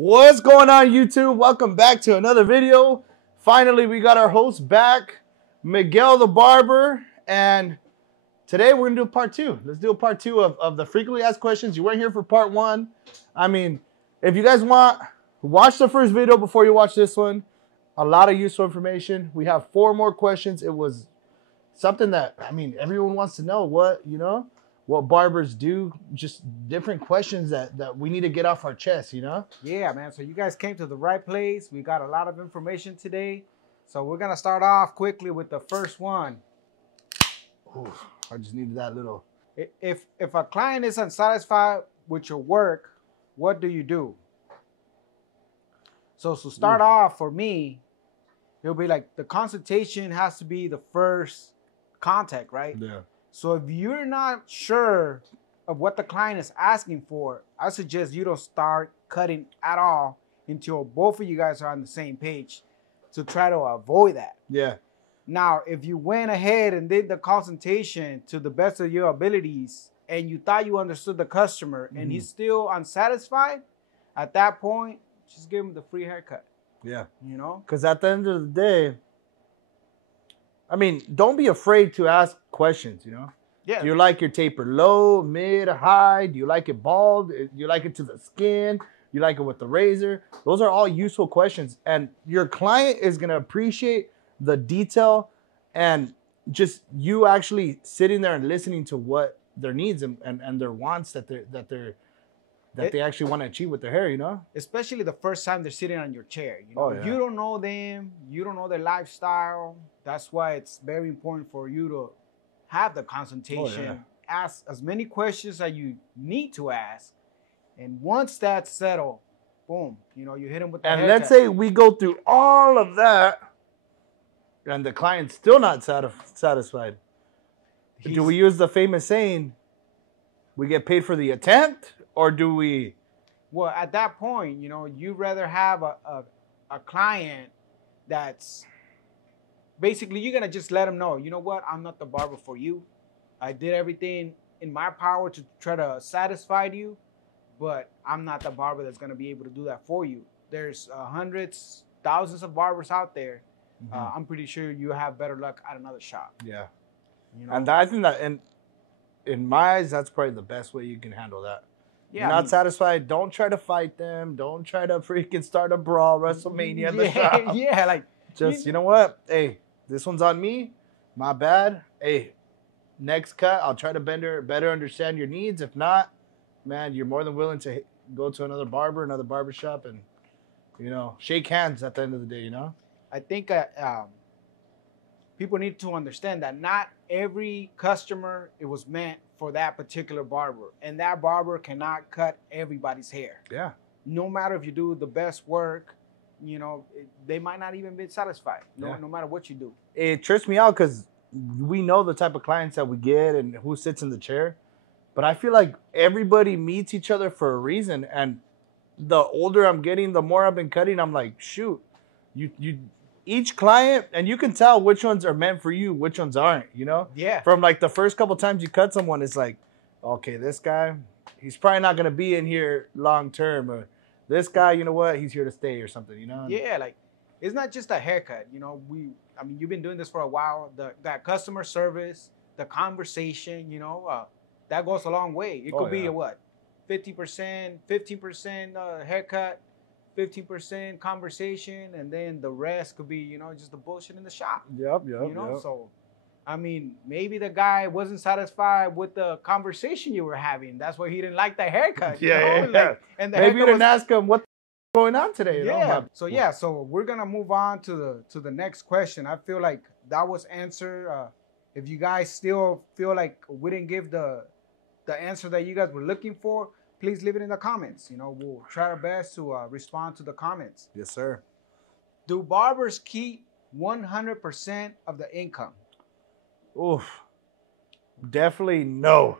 What's going on, YouTube? Welcome back to another video. Finally, we got our host back, Miguel the Barber, and today we're gonna do part two. Let's do a part two of the frequently asked questions. You weren't here for part one. I mean, if you guys want, watch the first video before you watch this one. A lot of useful information. We have 4 more questions. It was something that, I mean, everyone wants to know what barbers do, just different questions that we need to get off our chest, Yeah, man. So you guys came to the right place. We got a lot of information today. So we're going to start off quickly with the first one. Ooh, I just needed that little. If a client is unsatisfied with your work, what do you do? So to start off, for me, it'll be like the consultation has to be the first contact, right? Yeah. So if you're not sure of what the client is asking for, I suggest you don't start cutting at all until both of you guys are on the same page to try to avoid that. Yeah. Now, if you went ahead and did the consultation to the best of your abilities and you thought you understood the customer and he's still unsatisfied, at that point, just give him the free haircut. Yeah. Because at the end of the day, I mean, don't be afraid to ask questions, Yeah. Do you like your taper low, mid, high? Do you like it bald? Do you like it to the skin? Do you like it with the razor? Those are all useful questions. And your client is going to appreciate the detail and just you actually sitting there and listening to what their needs and their wants that they actually want to achieve with their hair, Especially the first time they're sitting on your chair. Oh, yeah. You don't know them. You don't know their lifestyle. That's why it's very important for you to have the consultation. Oh, yeah. Ask as many questions as you need to ask. And once that's settled, boom, you hit them with the haircut. Let's say we go through all of that and the client's still not satisfied. Do we use the famous saying, we get paid for the attempt? Or do we? Well, at that point, you'd rather have a client that's basically you're gonna just let them know, you know what, I'm not the barber for you. I did everything in my power to try to satisfy you, but I'm not the barber that's gonna be able to do that for you. There's hundreds, thousands of barbers out there. I'm pretty sure you have better luck at another shop. Yeah. And I think that in my eyes, that's probably the best way you can handle that. Yeah, you're not satisfied, don't try to fight them. Don't try to freaking start a brawl, WrestleMania in the shop. Yeah, like just, you know what? Hey, this one's on me. My bad. Hey, next cut, I'll try to better understand your needs. If not, man, you're more than willing to go to another barber shop and, shake hands at the end of the day, I think people need to understand that not every customer, it was meant for that particular barber. And that barber cannot cut everybody's hair. Yeah. No matter if you do the best work, they might not even be satisfied, no matter what you do. It trips me out because we know the type of clients that we get and who sits in the chair. But I feel like everybody meets each other for a reason. And the older I'm getting, the more I've been cutting, I'm like, shoot, each client, and you can tell which ones are meant for you, which ones aren't, Yeah. From like the first couple times you cut someone, it's like, okay, this guy, he's probably not going to be in here long term. Or this guy, you know what, he's here to stay or something, Yeah, like it's not just a haircut, you've been doing this for a while. That customer service, the conversation, that goes a long way. It could be a what, 50%, 15% haircut, 15% conversation, and then the rest could be, just the bullshit in the shop. Yep. So, I mean, maybe the guy wasn't satisfied with the conversation you were having. That's why he didn't like the haircut. Yeah. And the maybe you didn't ask him what's going on today. Yeah. So we're gonna move on to the next question. I feel like that was answered. If you guys still feel like we didn't give the answer that you guys were looking for, please leave it in the comments. We'll try our best to respond to the comments. Yes, sir. Do barbers keep 100% of the income? Oof. Definitely no.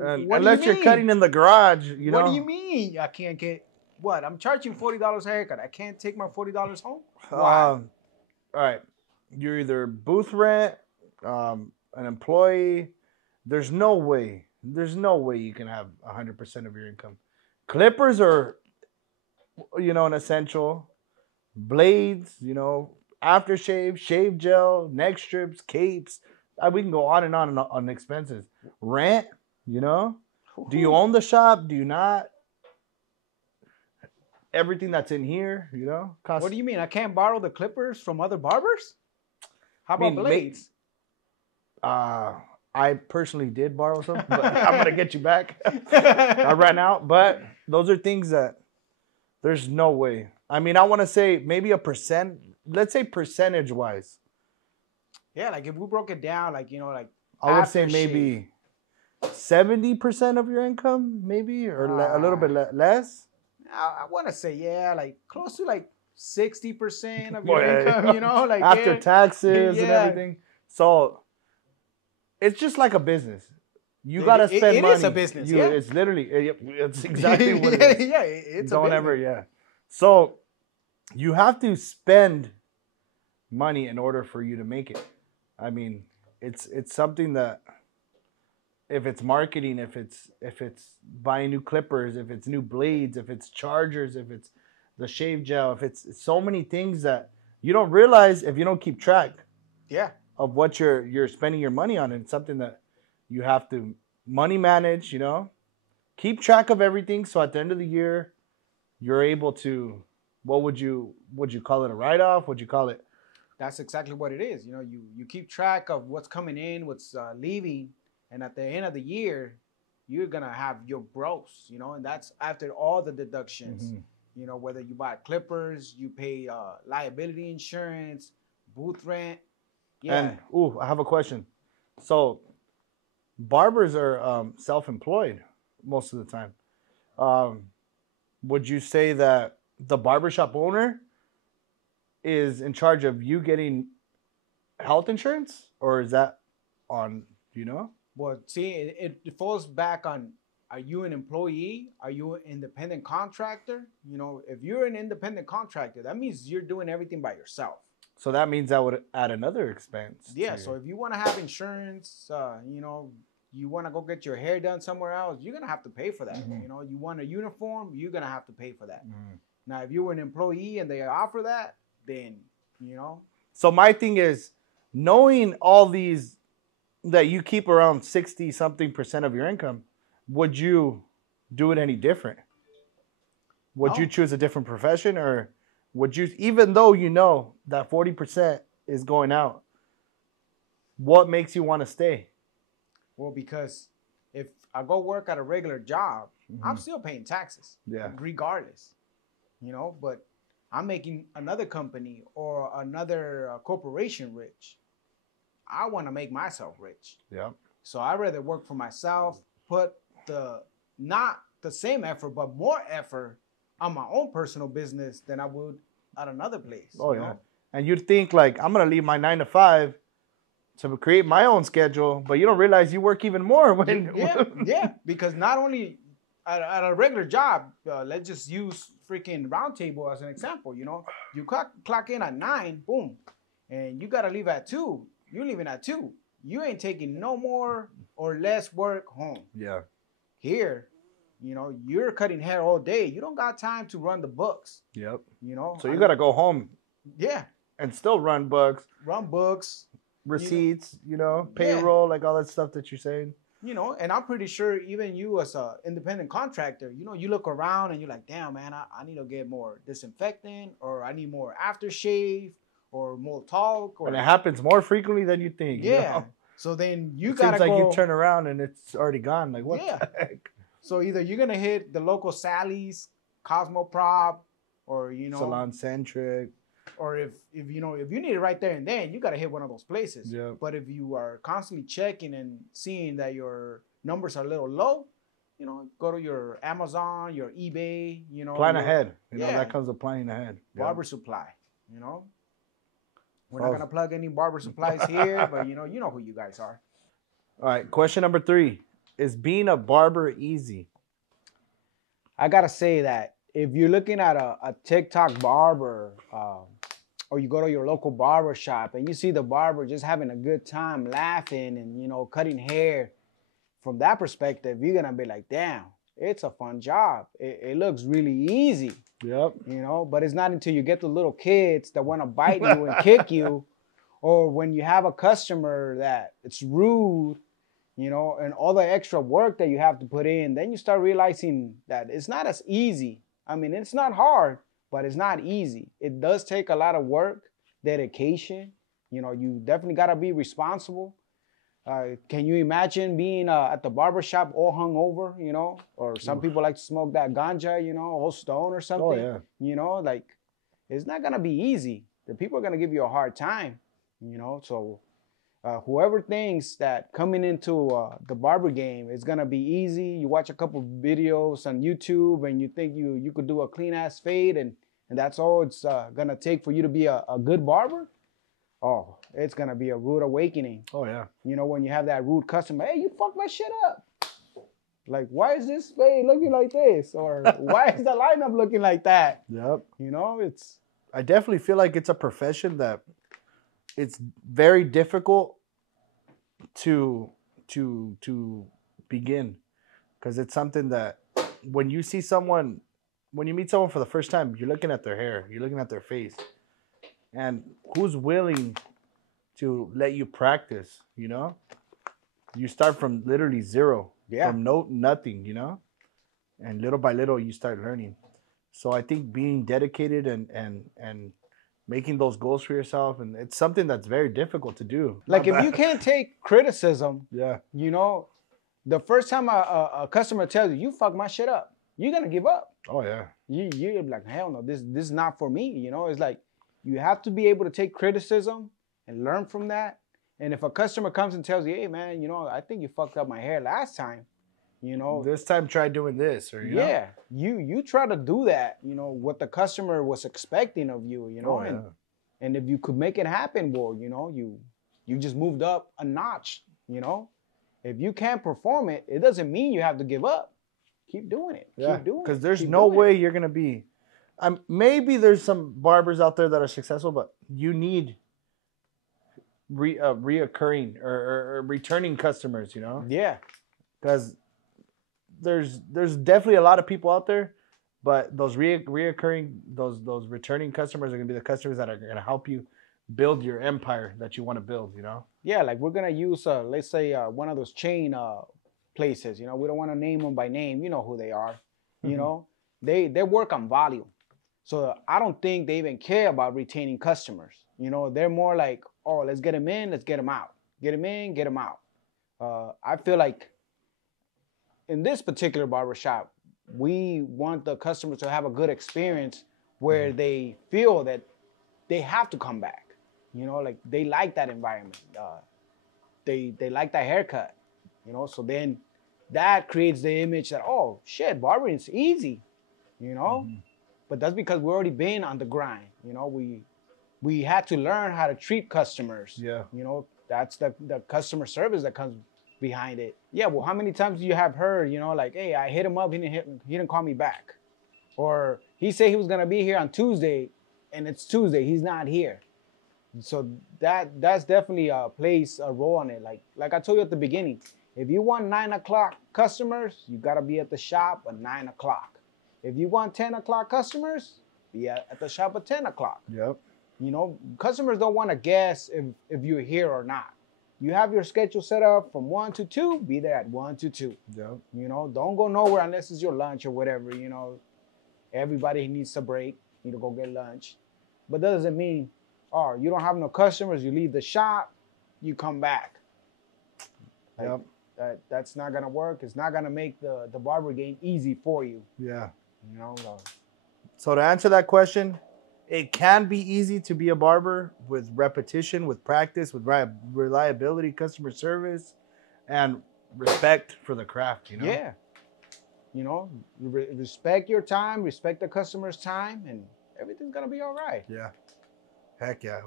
Unless you're cutting in the garage, What do you mean? I can't get what? I'm charging $40 a haircut. I can't take my $40 home? Why? All right. You're either booth rent, an employee. There's no way you can have 100% of your income. Clippers are you know, an essential. Blades, you know, aftershave, shave gel, neck strips, capes. We can go on and on expenses. Rent, you know. Do you own the shop? Do you not? Everything that's in here, you know, costs. What do you mean? I can't borrow the clippers from other barbers? How I about mean, blades? I personally did borrow some, but I'm gonna get you back. I ran out, but those are things that there's no way. I mean, I want to say maybe a percent. Let's say percentage wise. Yeah, like if we broke it down, like, you know, like I would say aftershave. maybe 70% of your income, maybe, or a little bit less. I want to say, yeah, like close to like 60% of Boy, your income, you know, like after yeah, taxes and yeah. everything. So it's just like a business. You It- gotta it- spend it money. is a business, yeah. It's literally, it's exactly what yeah, it is. yeah, it's Don't a business. ever, yeah. So you have to spend money in order for you to make it. I mean, it's something that if it's marketing, if it's buying new clippers, if it's new blades, if it's chargers, if it's the shave gel, if it's so many things that you don't realize if you don't keep track Yeah, of what you're spending your money on. And it's something that you have to money manage, you know, keep track of everything. So at the end of the year, you're able to, what would you call it, a write-off? Would you call it? that's exactly what it is. You know, you keep track of what's coming in, what's leaving, and at the end of the year, you're gonna have your gross. You know, and that's after all the deductions. Mm-hmm. You know, whether you buy clippers, you pay liability insurance, booth rent. Yeah, And I have a question. So barbers are self-employed most of the time. Um, would you say that the barbershop owner is in charge of you getting health insurance, or is that on, you know? well, see, it falls back on: are you an employee? Are you an independent contractor? You know, if you're an independent contractor, that means you're doing everything by yourself. So that means that would add another expense. Yeah, so if you want to have insurance, you know, you want to go get your hair done somewhere else, you're going to have to pay for that. Mhm. You know, you want a uniform, you're going to have to pay for that. Mhm. Now, if you were an employee and they offer that, then, you know. So my thing is, knowing all these that you keep around 60 something percent of your income, would you do it any different? Would you No. choose a different profession, or would you, even though you know that 40% is going out, what makes you want to stay? Well, because if I go work at a regular job, I'm Mhm. still paying taxes, Yeah. regardless, you know, but I'm making another company or another corporation rich. I want to make myself rich. Yeah. So I'd rather work for myself, put not the same effort, but more effort on my own personal business than I would at another place. Oh, you yeah. know? And you'd think, like, I'm going to leave my 9 to 5 to create my own schedule, but you don't realize you work even more when. Yeah. Because not only at a regular job, let's just use freaking Roundtable as an example. You know, you clock in at 9, boom, and you got to leave at 2. You're leaving at 2. You ain't taking no more or less work home. Yeah. Here, you know, you're cutting hair all day. You don't got time to run the books. Yep. You know, So you got to go home yeah, and still run books, run books, receipts, payroll, like all that stuff that you're saying. you know, and I'm pretty sure even you as a independent contractor, you know, you look around and you're like, damn, man, I need to get more disinfectant, or I need more aftershave, or more talc, or And it happens more frequently than you think. yeah. You know? So then you It gotta seems like go. you turn around and it's already gone. Like, what Yeah. the heck? So either you're gonna hit the local Sally's, Cosmoprop, or you know, Salon Centric. or if you know, if you need it right there and then, you gotta hit one of those places. Yeah. But if you are constantly checking and seeing that your numbers are a little low, you know, go to your Amazon, your eBay, you know. Plan your ahead. You know, yeah. that comes with planning ahead. Yeah. Barber Supply, you know. We're Oh. not gonna plug any barber supplies here, but you know who you guys are. All right. Question number 3. Is being a barber easy? I gotta say that if you're looking at a TikTok barber, or you go to your local barber shop and you see the barber just having a good time laughing and, you know, cutting hair, from that perspective, you're gonna be like, damn, it's a fun job. It looks really easy, Yep. you know, but it's not until you get the little kids that want to bite you and kick you, or when you have a customer that it's rude, you know, and all the extra work that you have to put in, then you start realizing that it's not as easy. I mean, it's not hard, but it's not easy. It does take a lot of work, dedication. You know, you definitely got to be responsible. Can you imagine being at the barber shop all hungover, you know, or some people like to smoke that ganja, you know, all stone or something, Oh, yeah. you know, like it's not going to be easy. The people are going to give you a hard time, you know, so whoever thinks that coming into the barber game is gonna be easy, you watch a couple videos on YouTube and you think you could do a clean ass fade and that's all it's gonna take for you to be a good barber. Oh, it's gonna be a rude awakening. Oh yeah. You know, when you have that rude customer, hey, you fucked my shit up. Like, why is this fade looking like this? Or why is the lineup looking like that? Yep. You know, I definitely feel like it's a profession that it's very difficult to begin, because it's something that when you meet someone for the first time, you're looking at their hair, you're looking at their face, and who's willing to let you practice, you know? You start from literally zero, from nothing, you know? And little by little you start learning. So I think being dedicated and making those goals for yourself, and it's something that's very difficult to do. like if you can't take criticism, Yeah. you know, the first time a customer tells you, you fuck my shit up, you're gonna give up. Oh yeah. You're like, hell no, this is not for me. You know, it's like you have to be able to take criticism and learn from that. And if a customer comes and tells you, hey man, you know, I think you fucked up my hair last time, you know, this time try doing this, or you know? you try to do that, you know, what the customer was expecting of you, you know, and if you could make it happen, well, you know, you just moved up a notch, you know. If you can't perform it, it doesn't mean you have to give up. Keep doing it. Yeah, keep doing it. because there's no way you're gonna be. Maybe there's some barbers out there that are successful, but you need reoccurring or returning customers, you know? Yeah. Because there's definitely a lot of people out there, but those reoccurring, those returning customers are gonna be the customers that are gonna help you build your empire that you want to build, you know? Yeah, like we're gonna use let's say one of those chain places, you know, we don't want to name them by name, you know who they are, you know, they work on volume. So I don't think they even care about retaining customers. You know, they're more like, oh, let's get them in, let's get them out. Get them in, get them out. I feel like in this particular barbershop, we want the customers to have a good experience where they feel that they have to come back. You know, like they like that environment. They like that haircut. You know, so then that creates the image that, oh shit, barbering is easy. You know, but that's because we already been on the grind. You know, we had to learn how to treat customers. Yeah. You know, that's the customer service that comes behind it. Yeah. Well, how many times do you have heard, you know, like, hey, I hit him up, he didn't call me back, or he said he was gonna be here on Tuesday, and it's Tuesday, he's not here. So that's definitely plays a role on it. Like I told you at the beginning, if you want 9 o'clock customers, you gotta be at the shop at 9 o'clock. If you want 10 o'clock customers, be at the shop at 10 o'clock. Yep. You know, customers don't want to guess if you're here or not. You have your schedule set up from 1 to 2, be there at 1 to 2. Yep. You know, don't go nowhere unless it's your lunch or whatever, you know. Everybody needs a break, need to go get lunch. But that doesn't mean, oh, you don't have no customers, you leave the shop, you come back. Like, yep. That's not gonna work. It's not gonna make the barber game easy for you. Yeah. You know. So to answer that question, it can be easy to be a barber with repetition, with practice, with reliability, customer service, and respect for the craft, you know? Yeah. You know, respect your time, respect the customer's time, and everything's gonna be all right. Yeah. Heck yeah.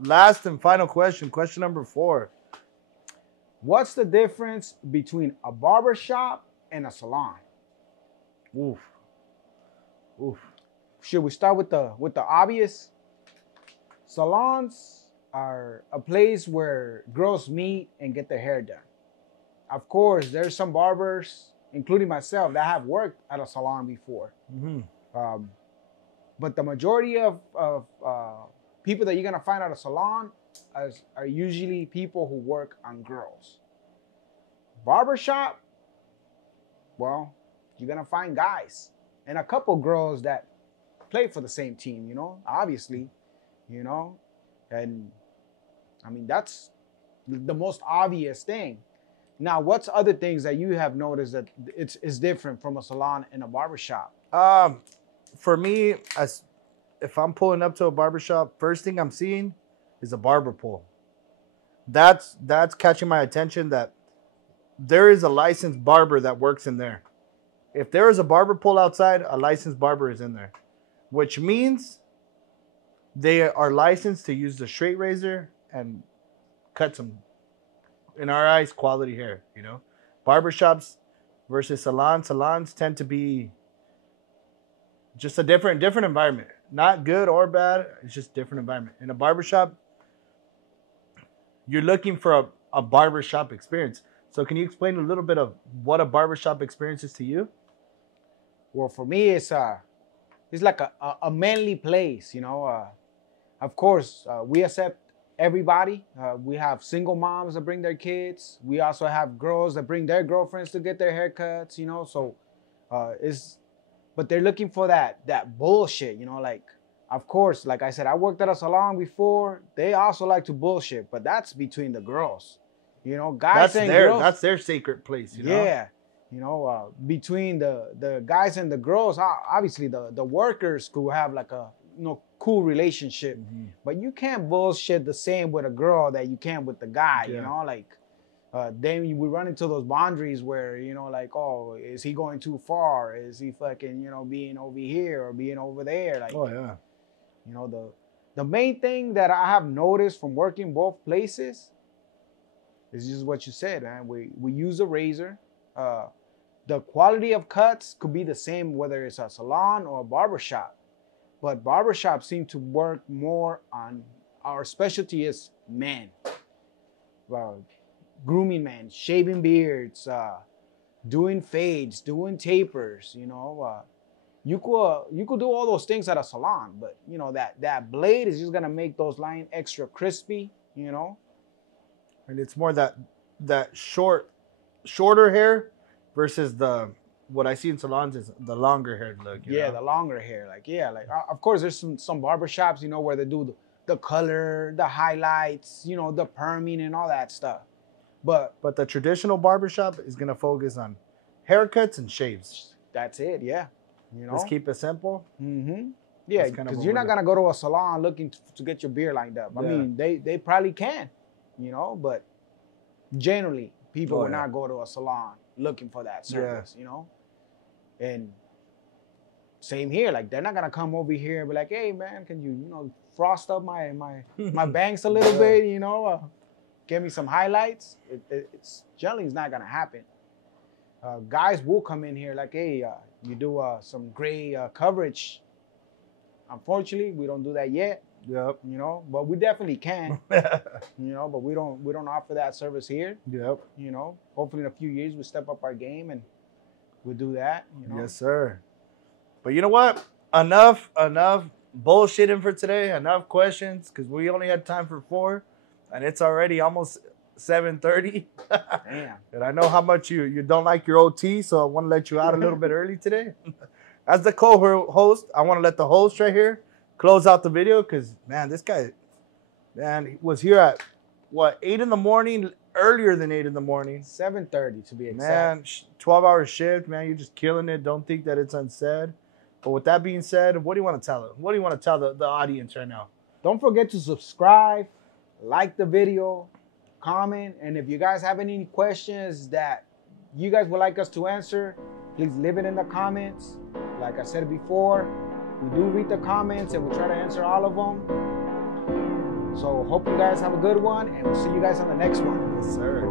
Last and final question number 4. What's the difference between a barber shop and a salon? Oof. Should we start with the obvious? Salons are a place where girls meet and get their hair done. Of course, there's some barbers including myself, that have worked at a salon before. But the majority of people that you're gonna find at a salon are usually people who work on girls. Barbershop, well, you're gonna find guys and a couple girls that play for the same team, you know, obviously, you know, and I mean, that's the most obvious thing. Now, what's other things that you have noticed that it's different from a salon and a barbershop? For me, if I'm pulling up to a barbershop, first thing I'm seeing is a barber pole. That's catching my attention, that there is a licensed barber that works in there. If there is a barber pole outside, a licensed barber is in there, which means they are licensed to use the straight razor and cut some, in our eyes, quality hair, you know. Barbershops versus salons. Salons tend to be just a different environment. Not good or bad, it's just different environment. In a barbershop, you're looking for a barbershop experience. So can you explain a little bit of what a barbershop experience is to you? Well, for me, it's like a manly place, you know. Of course, we accept everybody. We have single moms that bring their kids. We also have girls that bring their girlfriends to get their haircuts, you know. So but they're looking for that bullshit, you know. Like, of course, like I said, I worked at a salon before. They also like to bullshit, but that's between the girls, you know. Guys and girls, that's their sacred place, you know. Yeah. You know, between the guys and the girls, obviously the workers could have like a, you know, cool relationship, but you can't bullshit the same with a girl that you can with the guy, you know, like then we run into those boundaries where, you know, like, oh, is he going too far? Is he fucking, you know, being over here or being over there? Like, oh yeah, you know, the main thing that I have noticed from working both places is just what you said, man. We use a razor. The quality of cuts could be the same whether it's a salon or a barbershop, but barbershops seem to work more on, our specialty is men, grooming men, shaving beards, doing fades, doing tapers, you know. You could do all those things at a salon, but you know that blade is just gonna make those lines extra crispy, you know. And it's more that shorter hair versus what I see in salons is the longer hair look. Yeah, the longer hair. Like, yeah, like of course there's some barbershops, you know, where they do the color, the highlights, you know, the perming and all that stuff. But the traditional barbershop is gonna focus on haircuts and shaves. That's it, yeah. You know, let's keep it simple. Yeah, because you're not gonna go to a salon looking to get your beard lined up. I mean, they probably can, you know, but generally people will not go to a salon looking for that service, you know. And same here, like they're not gonna come over here and be like, hey man, can you know, frost up my bangs a little bit, you know, give me some highlights. It's generally not gonna happen. Guys will come in here like, hey, you do some gray coverage. Unfortunately, we don't do that yet. Yep. You know, but we definitely can. You know, but we don't offer that service here. Yep. You know, hopefully in a few years we step up our game and we'll do that. You know? Yes, sir. But you know what? Enough bullshitting for today. Enough questions, because we only had time for 4, and it's already almost 7:30. Damn. And I know how much you don't like your OT, so I want to let you out a little bit early today. As the co-host, I want to let the host right here close out the video, because, man, this guy, man, he was here at, what, 8 in the morning, earlier than 8 in the morning. 7:30 to be exact. Man, 12-hour shift, man, you're just killing it. Don't think that it's unsaid. But with that being said, what do you want to tell them? What do you want to tell the audience right now? Don't forget to subscribe, like the video, comment, and if you guys have any questions that you guys would like us to answer, please leave it in the comments. Like I said before, we do read the comments and we try to answer all of them. So hope you guys have a good one, and we'll see you guys on the next one. Yes, sir.